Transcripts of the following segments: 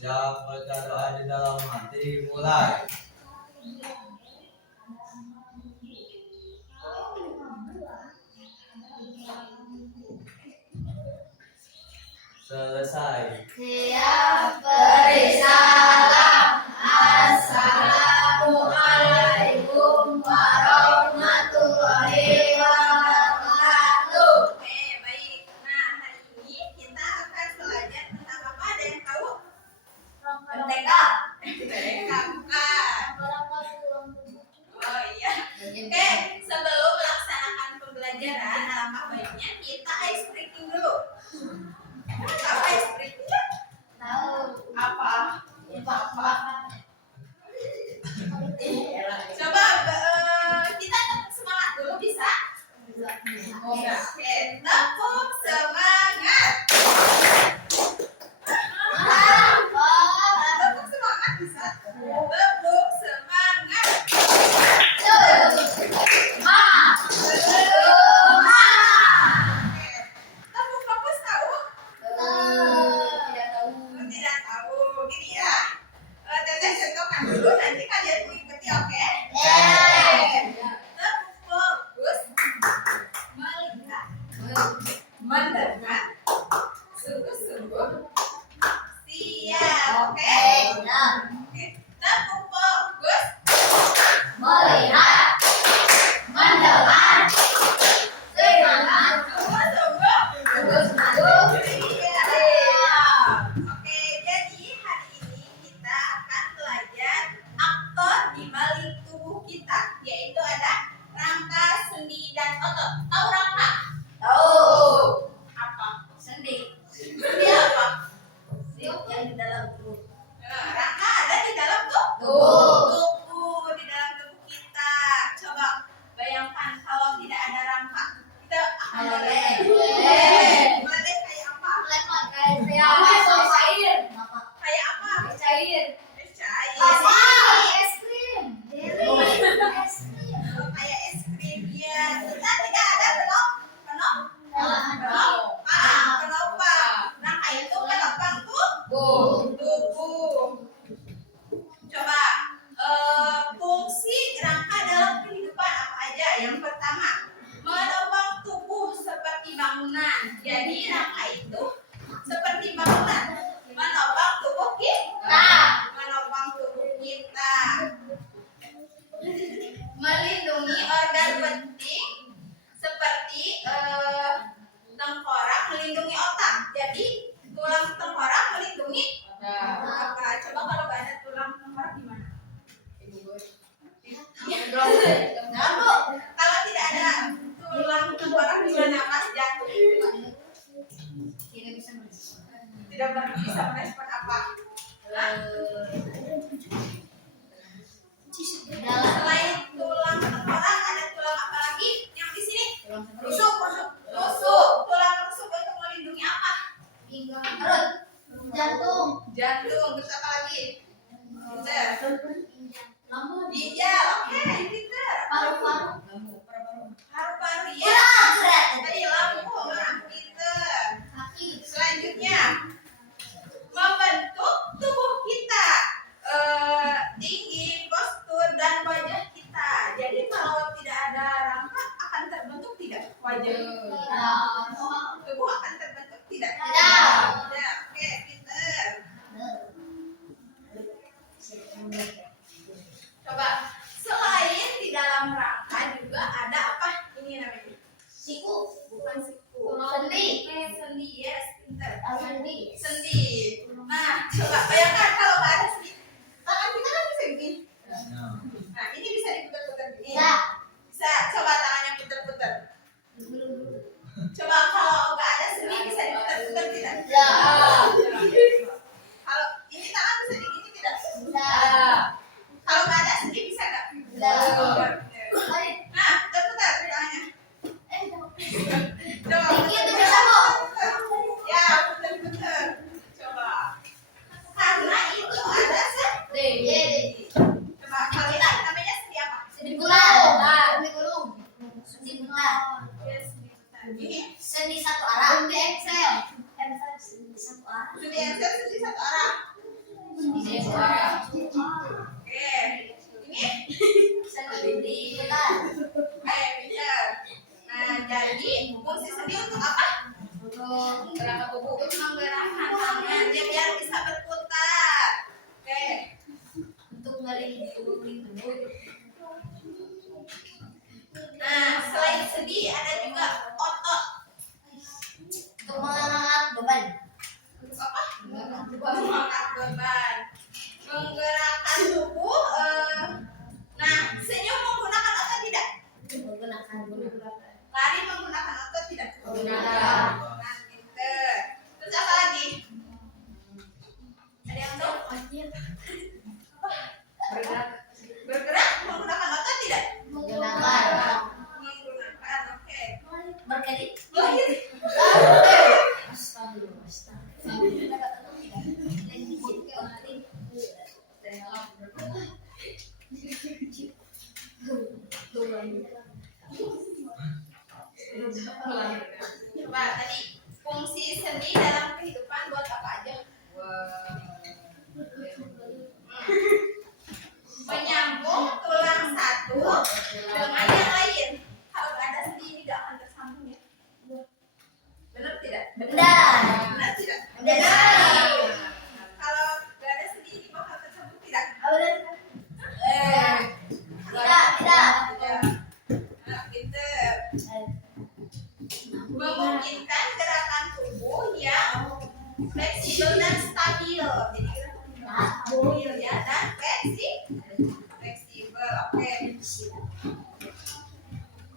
Siap baca doa di dalam hati, mulai. Selesai. Siap beri salam. Assalamualaikum warahmatullahi wabarakatuh. Oke, baik. Nah, hari ini kita akan belajar tentang apa? Ada yang tahu? MTK. Bukan. Oh iya. Oke, sebelum melaksanakan pembelajaran, alangkah baiknya kita ice breaking dulu. Tahu ice breaking ya? Tahu Apa? apa? Coba kita tepuk semangat dulu bisa? Oke, tepuk semangat. Tepuk semangat bisa? Tepuk semangat. Oke. Tepuk fokus tahu? Tidak tahu. Gini ya. Teteh contohkan dulu, nanti kalian mengikuti, oke? Tepuk fokus. Melihat. Mendengar. Sungguh-sungguh. Siap, oke? Oke. Tepuk fokus. Melihat, mendengar, semangat, Sungguh-sungguh. Siap. Oke, jadi hari ini kita akan belajar aktor di balik tubuh kita, yaitu ada rangka, sendi, dan otot. Tahu rangka? tahu Apa? sendi, Sendi apa? siup yang di dalam tubuh. Nah, rangka ada di dalam tubuh. Tubuh. Tubuh di dalam tubuh kita. Coba bayangkan kalau tidak ada rangka, kita akan Meleleh. meleleh kayak apa? Kayak cair. Kayak apa? Cair. Es cair. Es krim. Es krim. Oh, kayak es krim ya. Kita tidak ada penopang. Rangka itu penopang tubuh. Coba fungsi rangka dalam kehidupan apa aja? Yang pertama, menopang tubuh seperti bangunan. Jadi rangka itu seperti bangunan, menopang tubuh kita. Melindungi organ penting seperti tengkorak melindungi otak. Jadi tulang tengkorak melindungi apa? Coba kalau nggak ada tulang tengkorak gimana? Nah, Bu, kalau tidak ada tulang tengkorak gimana Mas jatuh? Tidak bisa merespon apa? Selain tulang tengkorak ada tulang apa lagi? Yang di sini? Rusuk. Tulang rusuk untuk melindungi apa? Jantung. Jantung. Terus apa lagi? Pinter. Lambung. Ginjal. Oke, pinter. Paru-paru. Paru-paru ya. Tadi lambung. Pinter. Kaki. Selanjutnya, membentuk tubuh kita, tinggi, postur, dan wajah kita. Jadi kalau tidak ada rangka akan terbentuk tidak wajah? Tubuh akan terbentuk tidak? Tidak. Oke, pinter. Coba, selain Nah, selain sendi ada juga otot. Untuk mengangkat beban. Untuk apa? Mengangkat beban. Menggerakkan tubuh. Nah, senyum menggunakan otot tidak? Menggunakan. Lari menggunakan otot tidak? Menggunakan. Nah, pinter. Terus apa lagi? Ada yang tahu? Bergerak menggunakan otot tidak? Menggunakan. Menggunakan, oke. Berkedip. Coba tadi fungsi sendi dalam kehidupan buat apa aja? Menyambung tulang satu dengan yang lain. Kalau nggak ada sendi ini nggak akan tersambung ya. Benar tidak? Benar. Benar tidak? Benar. Kalau nggak ada sendi ini bakal tersambung tidak? Tidak. Tidak. Ya. Nah, pinter. Memungkinkan gerakan tubuh yang fleksibel dan stabil. Jadi gerakan stabil ya dan fleksibel. Oke.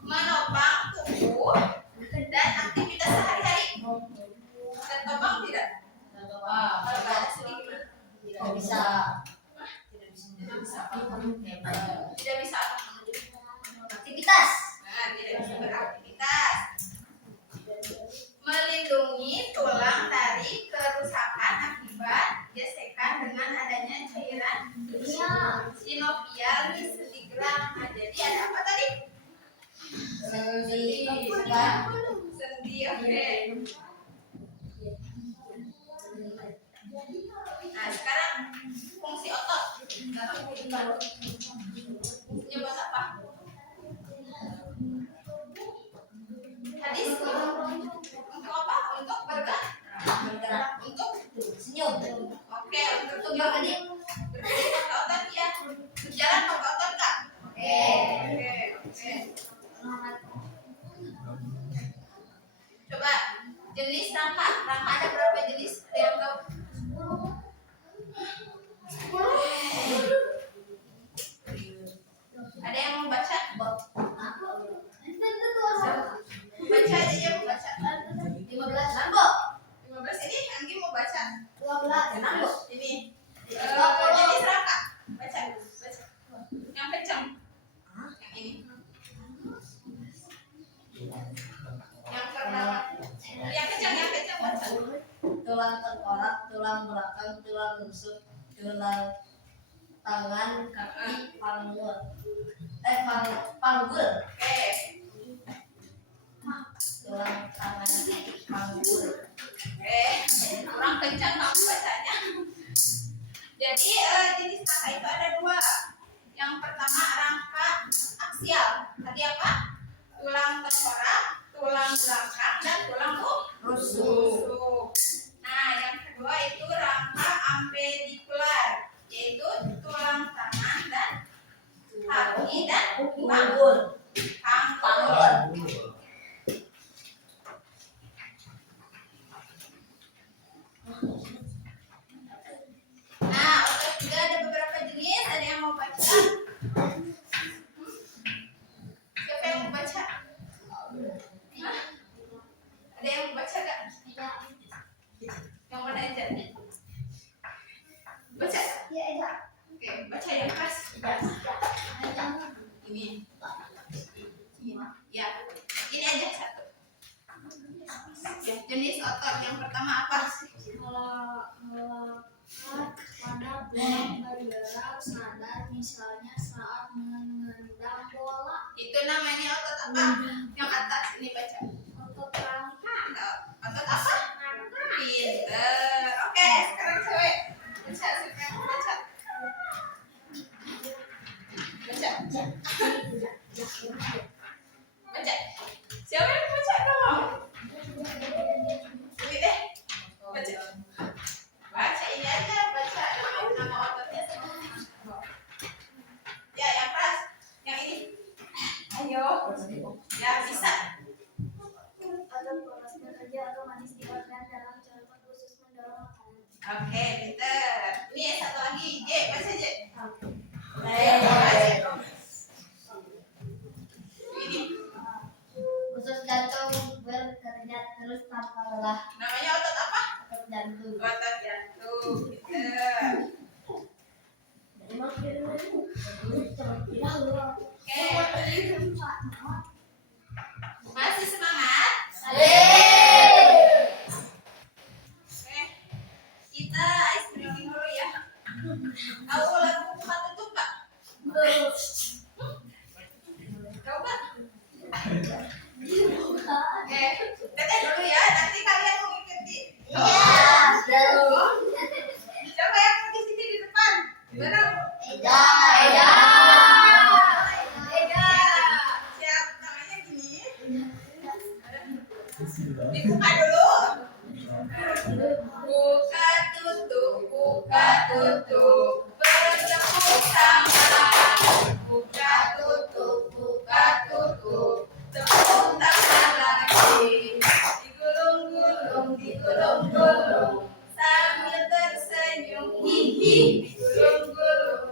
Menopang tubuh dan aktivitas sehari-hari. Tertopang tidak? Kalau nggak ada sendi gimana? Tidak bisa. Tidak bisa apa? Tidak bisa apa? Aktivitas. Nah, tidak bisa beraktivitas. Melindungi tulang dari kerusakan akibat gesekan dengan adanya cairan sinovial di sendi gerak. Nah, jadi ada apa tadi? Sendi. Sendi, oke. Nah, sekarang fungsi otot dalam kehidupan. Fungsinya buat apa? Hadis untuk apa? Untuk bergerak. Untuk Senyum. oke, untuk berkedip. Berkedip pakai otot ya. Berjalan pakai otot nggak? Oke. Coba jenis rangka. Rangka ada berapa jenis? Ada yang tahu? Ada yang mau baca? Baca aja yang mau baca. 15 Nambo. 15 ini Anggi mau baca. 12 Nambo. Ini jenis rangka. Baca. Yang kencang. Yang ini. Yang pertama. Yang kencang baca. Tulang tengkorak, tulang belakang, tulang rusuk, tulang tangan, kaki, panggul. Panggul. Oke. Tulang tangan, kaki, panggul. Kurang kencang kamu bacanya. Jadi jenis rangka itu ada dua. Yang pertama rangka aksial. Tadi apa? Tulang tengkorak, tulang belakang, dan tulang rusuk. Nah, yang kedua itu rangka apendikular, yaitu tulang tangan dan kaki dan panggul. Nah, otot juga ada beberapa jenis. Ada yang mau baca? Siapa yang mau baca? Hah? Ada yang mau baca gak? Yang mana aja? Baca? Oke, baca yang keras. Ini. Ya, ini aja satu. Ya, jenis otot yang pertama apa? Pada bola bergerak sadar, misalnya saat menendang bola. Itu namanya otot apa? Yang atas ini baca. Otot rangka. Otot apa? Pinter. Oke, sekarang cewek. Baca, siapa yang mau baca? Baca. Baca. Siapa yang mau baca dong? Ini deh. Baca. Baca ini aja, baca nama ototnya. Ya, yang keras. Masih semangat? Oke, kita ice breaking dulu ya. Tahu lagu Buka Tutup nggak? Tahu nggak? Oke, teteh dulu ya. Nanti kalian mau ikuti. Coba yang di sini di depan. Bareng. Siap, tangannya gini. Dibuka dulu. Buka tutup, bertepuk tangan. Buka tutup, tepuk tangan lagi. Digulung-gulung, sambil tersenyum, hihi.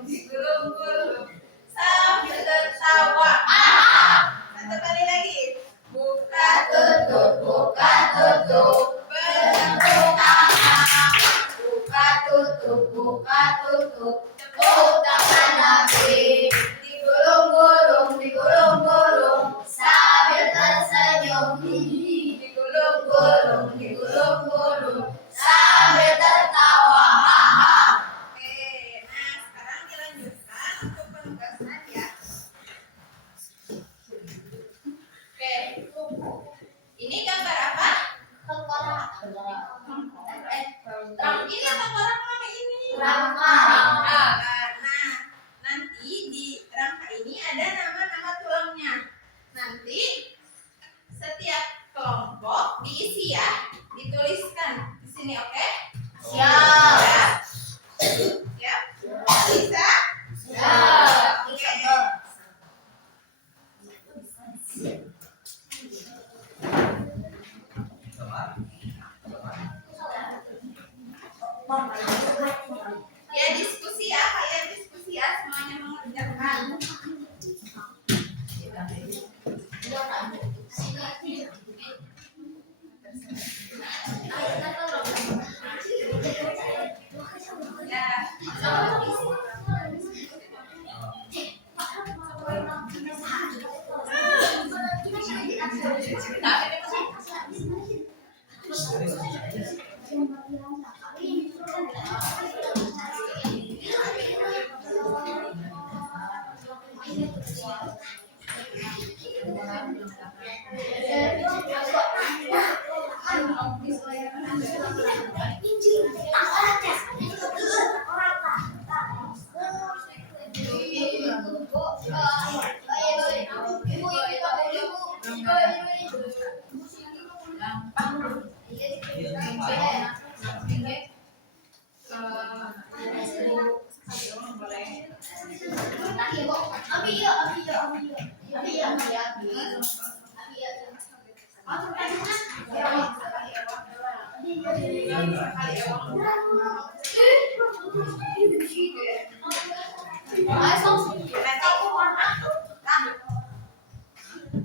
Digulung-gulung, sambil tertawa. Satu kali lagi. Buka tutup, bertepuk tangan. Buka tutup, tepuk tangan lagi. Digulung-gulung, sambil tersenyum, hihi. Digulung-gulung, sambil tertawa, haha. Oke, nah sekarang dilanjutkan untuk penugasan ya. Oke, ini gambar apa? Ini tengkorak mana ini? Rangka. Nah, nanti di rangka ini ada nama-nama tulangnya. Nanti setiap kelompok diisi ya, dituliskan di sini, oke? Siap. Siap? Bisa? Siap. Oke. Ya diskusi ya, kalian diskusi ya, semuanya mengerjakan. Ya.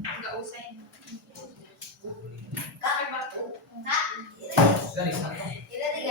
Enggak usah ini. Dari sana. Hiji.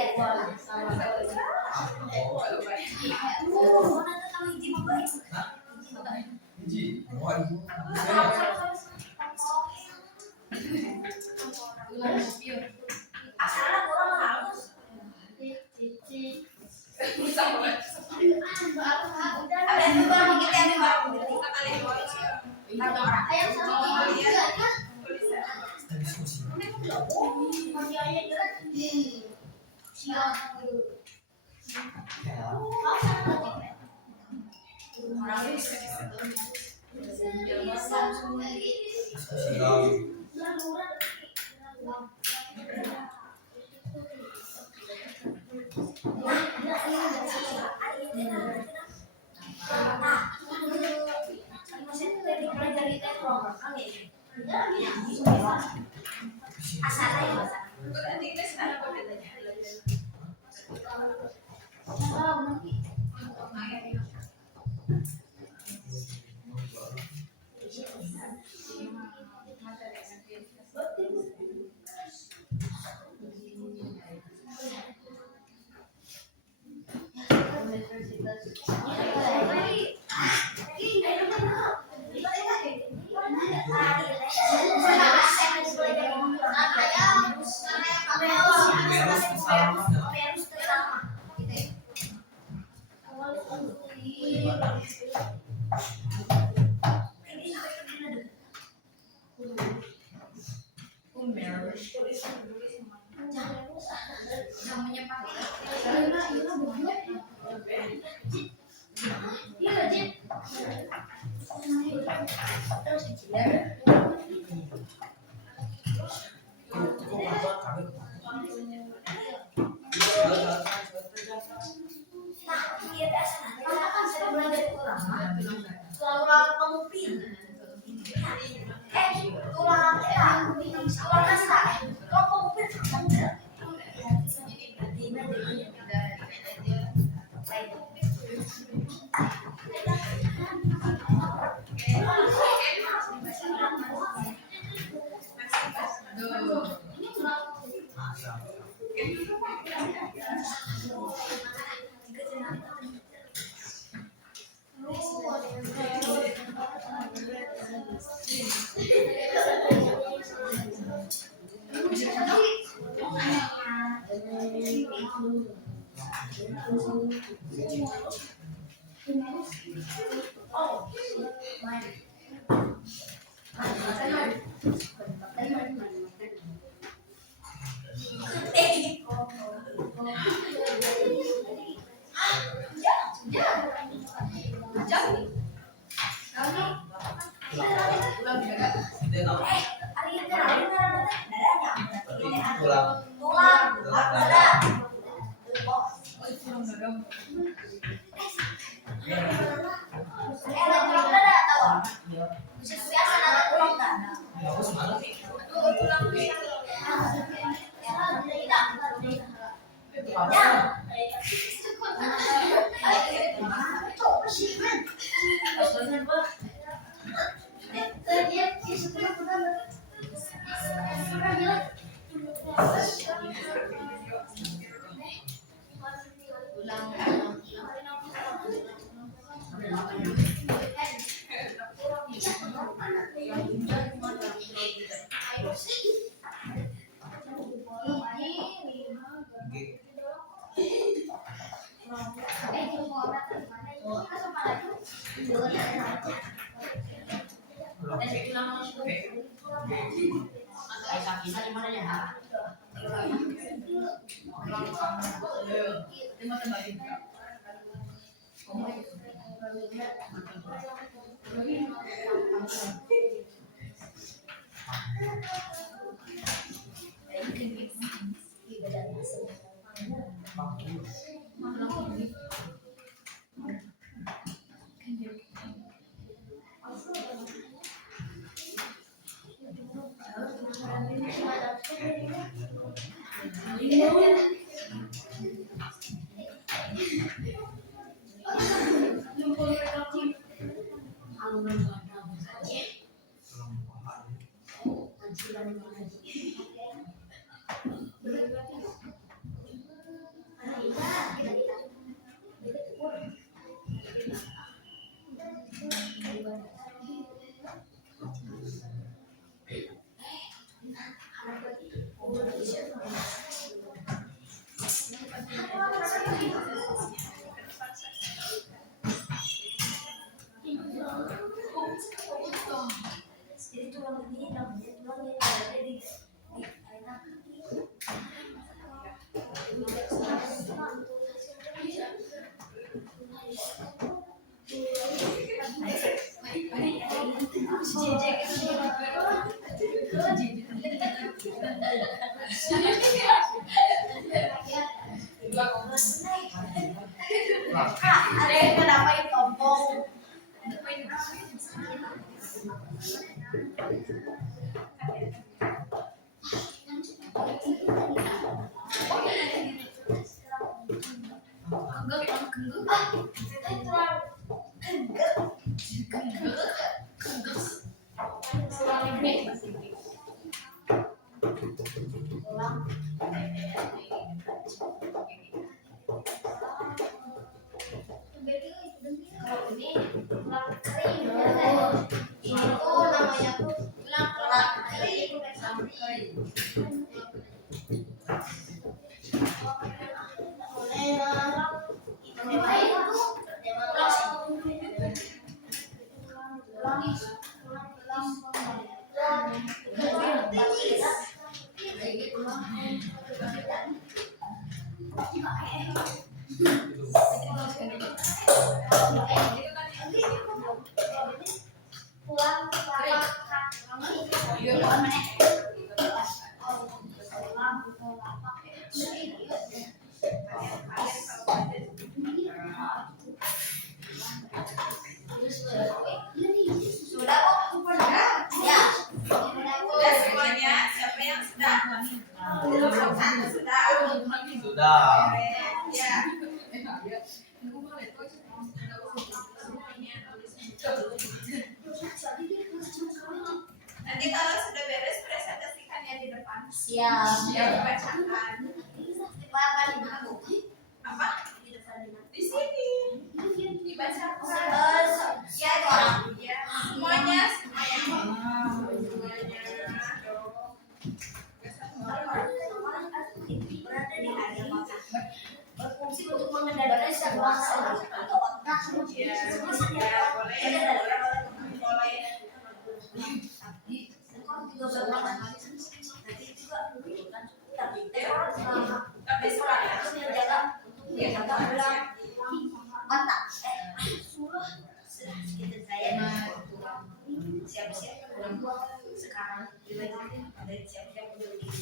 ini tulang kering. Ini tuh namanya tuh tulang kering. Sudah kok? Ya. Sudah semuanya. Siapa yang sudah? Satu sudah. Sudah. Ya. Nanti kalau sudah beres presentasikan ya di depan. Siap. Ya dibacakan. Apa? Di sini. Dibacakan. Ya, ya. Semuanya, semuanya. Berfungsi untuk mengendalikan sirkulasi atau otak. Ya, boleh. Boleh. Tapi sekarang harus dijaga untuk menjaga otak. siap-siap sekarang dari siap-siap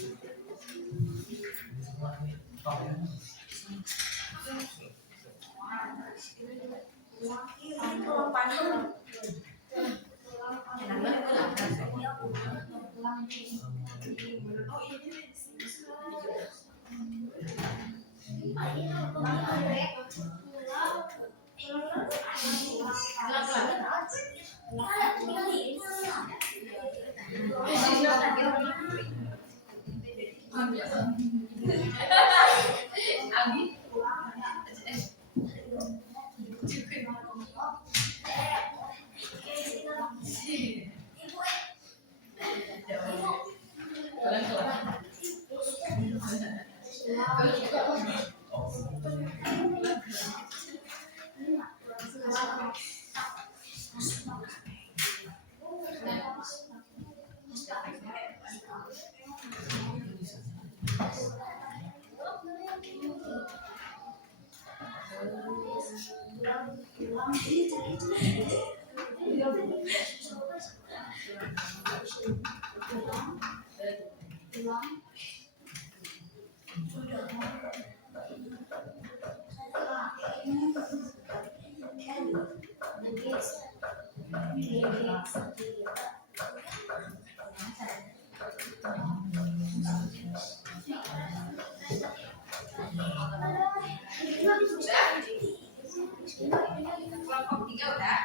kelompok 3 udah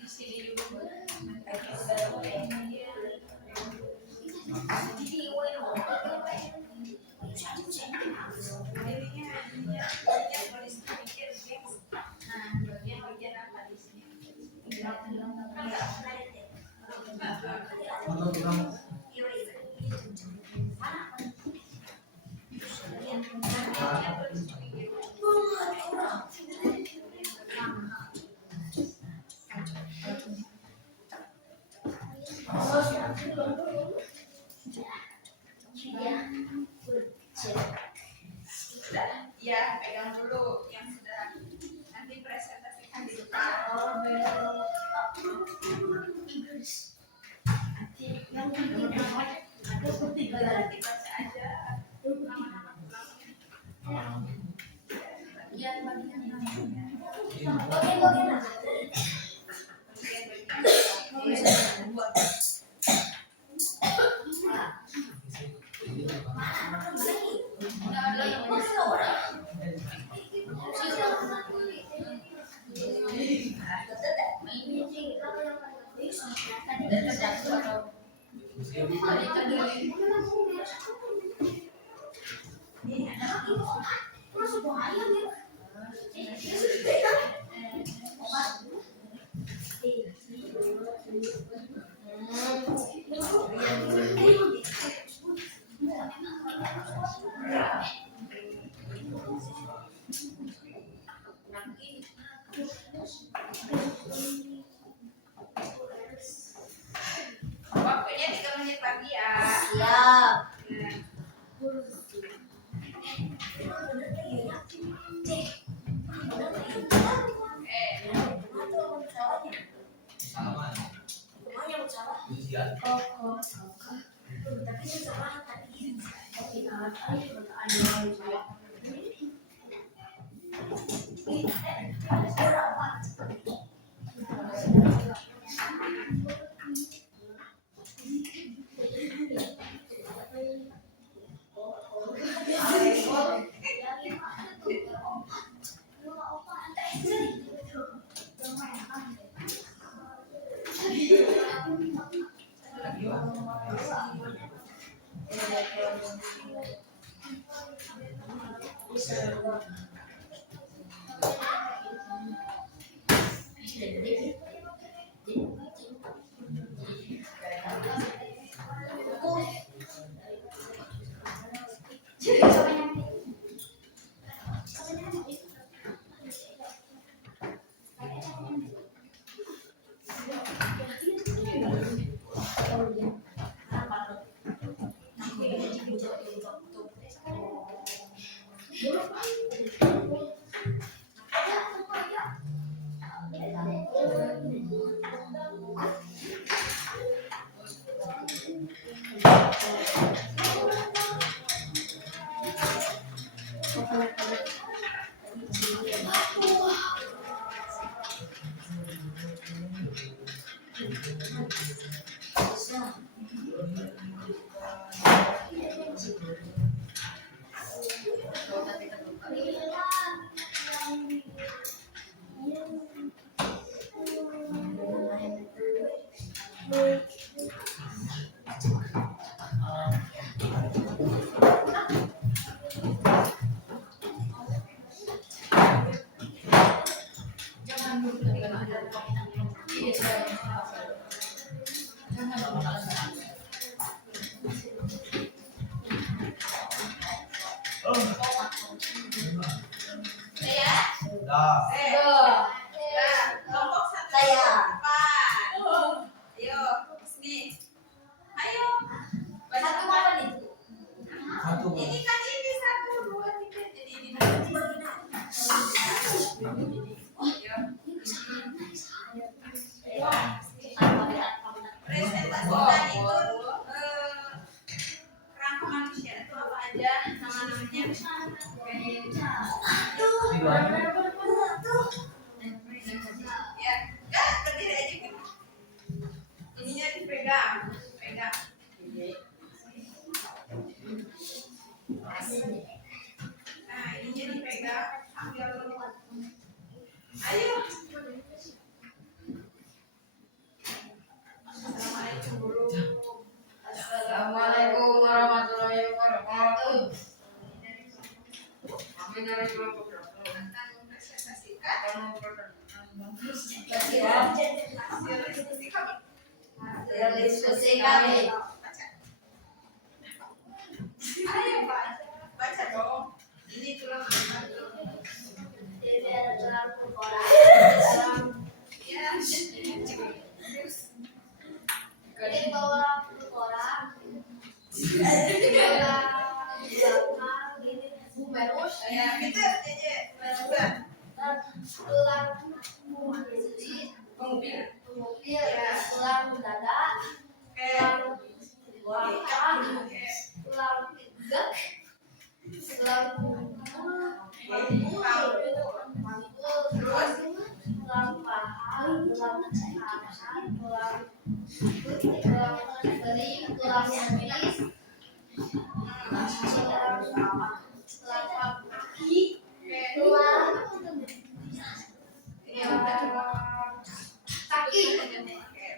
di sini dulu. Bagian apa di sini? Ya, pegang dulu yang sudah nanti presentasikan di depan. Dibaca aja. Waktunya 3 menit lagi ya. Siap. Salaman. Ujian. Dah. Kelompok 1 Saya. depan. Ayo, sini. Ayo. Baca Satu apa? apa nih? Satu. Ini kan ini 1, 2, 3. Jadi ini. Ayo. Presentasikan itu kerangka manusia itu apa aja nama-namanya? Ya, enggak berdiri aja kan. Ininya dipegang, pegang. Nah, ininya dipegang, ambil dulu. Ayo. Assalamualaikum guru. Assalamualaikum warahmatullahi wabarakatuh. Kami dari kelompok akan mempresentasikan hasil diskusi kami. Baca. Ayo baca dong. Ini tulang Ini ada tulang tengkorak. ya. Ini tulang tengkorak. Tulang belakang ini humerus. Ya, itu aja. Baca. Tulang pengupil, tulang dada, tulang belakang, tulang gek, tulang Terus tulang paha, tulang tangan, tulang teling, tulang betis, tulang kaki, tulang kaki.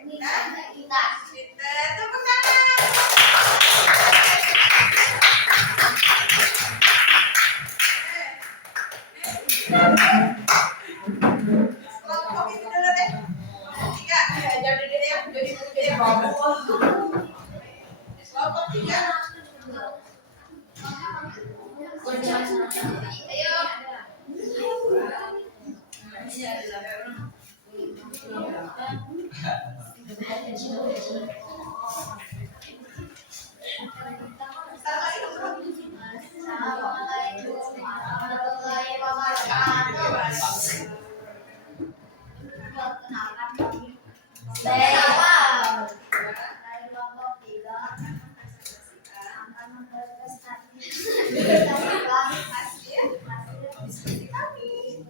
Ini kita. kita tepuk tangan. Kelompok itu dulu deh. Tiga. Jadi kelompok tiga. Ayo. Assalamualaikum warahmatullahi wabarakatuh. Perkenalkan, saya dari kelompok 3 akan mempresentasikan hasil diskusi kami.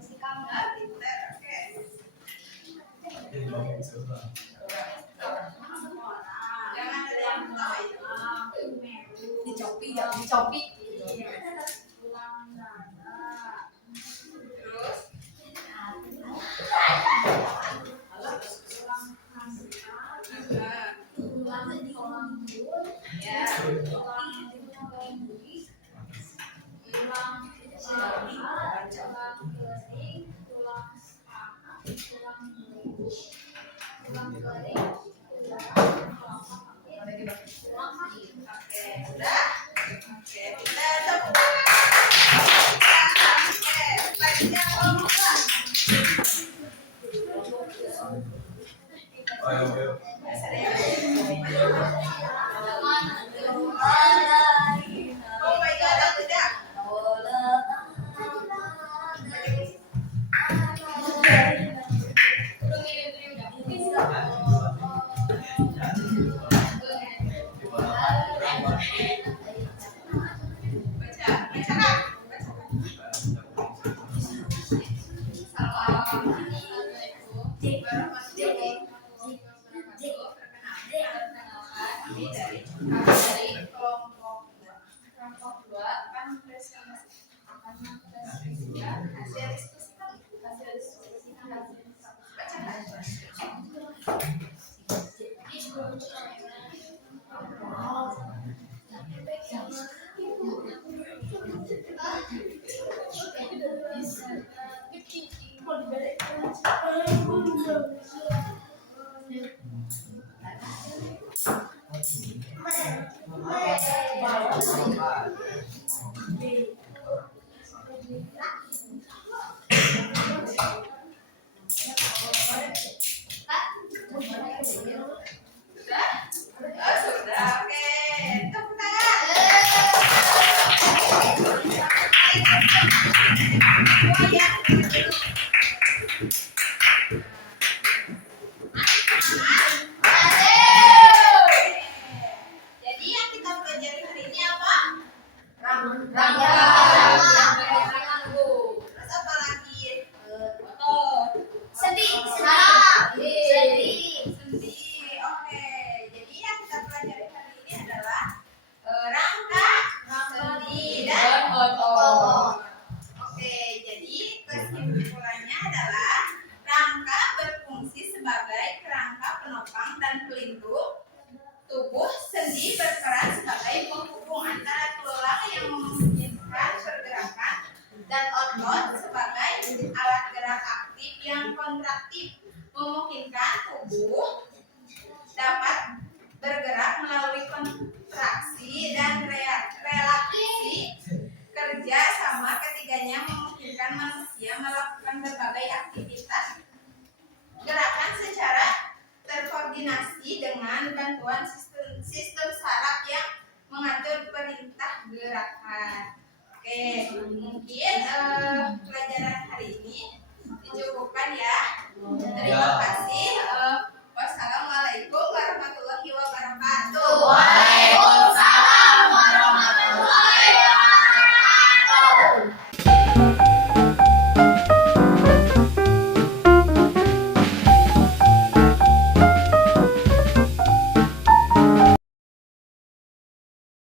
Jangan ada yang tahu itu. Dicopi ya, dicopi. Terus ya. Oke, sudah. Oke, kita tepuk tangan. Oke, selanjutnya kelompok dua. Ayo, ayo. Oh my God, ada tidak? Bacakan. Kami dari kelompok dua akan mempresentasikan hasil diskusi kami. Bacakan. Sudah? Oh, sudah. Oke, tepuk tangan. Oh, ya. Jadi yang kita pelajari hari ini apa? Rangka. Terus apa lagi? Sendi. Sendi. Oke. Jadi yang kita pelajari hari ini adalah rangka, sendi, dan otot. Oke. Jadi kesimpulannya adalah rangka berfungsi sebagai kerangka penopang dan pelindung tubuh. Sendi berperan sebagai penghubung antara tulang yang memungkinkan pergerakan, dan otot sebagai alat gerak aktif yang kontraktif memungkinkan tubuh dapat bergerak melalui kontraksi dan relaksasi. Kerja sama ketiganya memungkinkan manusia melakukan berbagai aktivitas gerakan secara terkoordinasi dengan bantuan sistem saraf yang mengatur perintah gerakan. Oke, mungkin pelajaran hari ini dicukupkan ya. Terima